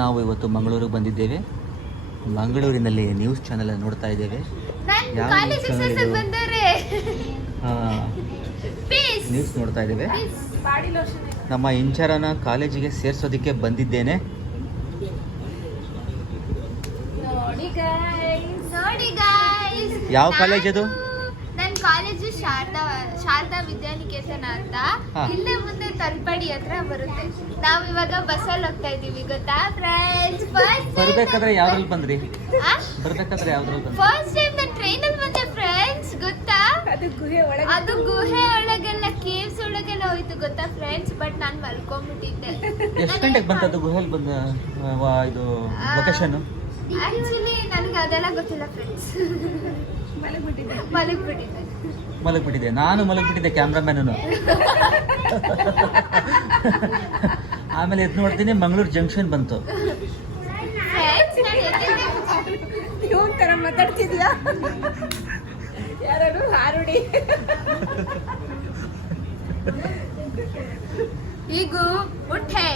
ನಾವು ಇವತ್ತು ಮಂಗಳೂರಿಗೆ ಬಂದಿದ್ದೇವೆ. ಮಂಗಳೂರಿನಲ್ಲಿ ನ್ಯೂಸ್ ಚಾನೆಲ್ ನೋಡ್ತಾ ಇದ್ದೇವೆ. ಯಾವ ನ್ಯೂಸ್ ನೋಡ್ತಾ ಇದ್ದೇವೆ. ನಮ್ಮ ಇಂಚರನ ಕಾಲೇಜಿಗೆ ಸೇರಿಸೋದಕ್ಕೆ ಬಂದಿದ್ದೇನೆ. ಯಾವ ಕಾಲೇಜ್ ಅದು? ನನ್ನ ಕಾಲೇಜು ಶಾರದಾ ವಿದ್ಯಾನಿಕೇತನ ಅಂತ. ಇಲ್ಲೇ ಮುಂದೆ ತಲ್ಪಡಿ ಹತ್ರ ಬರುತ್ತೆ. ನಾವು ಇವಾಗ ಬಸ್ಸಲ್ಲಿ ಹೋಗ್ತಾ ಇದೀವಿ, ಗೊತ್ತಾ ಫ್ರೆಂಡ್ಸ್? ಬರ್ಬೇಕಾದ್ರೆ ಯಾವ್ದ್ರಲ್ಲಿ ಬಂದ್ರಿ? ಬರ್ಬೇಕಾದ್ರೆ ಯಾವ್ದ್ರಲ್ಲಿ ಬಂದ್ರಿ? ಫಸ್ಟ್ ಟೈಮ್ ನಾನು ಟ್ರೈನಲ್ಲಿ ಬಂದೆ ಫ್ರೆಂಡ್ಸ್, ಗೊತ್ತಾ? ಅದು ಗುಹೆ ಒಳಗೆಲ್ಲ ಕೇವ್ಸ್ ಒಳಗೆಲ್ಲ ಹೋಯ್ತು, ಗೊತ್ತಾ ಫ್ರೆಂಡ್ಸ್? ಬಟ್ ನಾನು ಮಲ್ಕೊಂಡ್ಬಿಟ್ಟಿದ್ದೆ. ಎಷ್ಟು ಗಂಟೆಗೆ ಬಂತದ್ದು ಗುಹೆಯಲ್ಲಿ ಬಂದ ಇದು ಲೊಕೇಶನ್? ಆಕ್ಚುಲಿ ನನಗೆ ಅದೆಲ್ಲ ಗೊತ್ತಿಲ್ಲ ಫ್ರೆಂಡ್ಸ್. ಮಲಗ್ಬಿಟ್ಟಿದ್ದೆ. ನಾನು ಮಲಗ್ಬಿಟ್ಟಿದ್ದೆ, ಕ್ಯಾಮ್ರಾಮ್ಯಾನು. ಆಮೇಲೆ ಎದ್ದು ನೋಡ್ತೀನಿ ಮಂಗಳೂರು ಜಂಕ್ಷನ್ ಬಂತು. ಮಾತಾಡ್ತಿದ್ಯಾ ಯಾರು ಹಾರುಡಿ? ಈಗ ಉಠೆ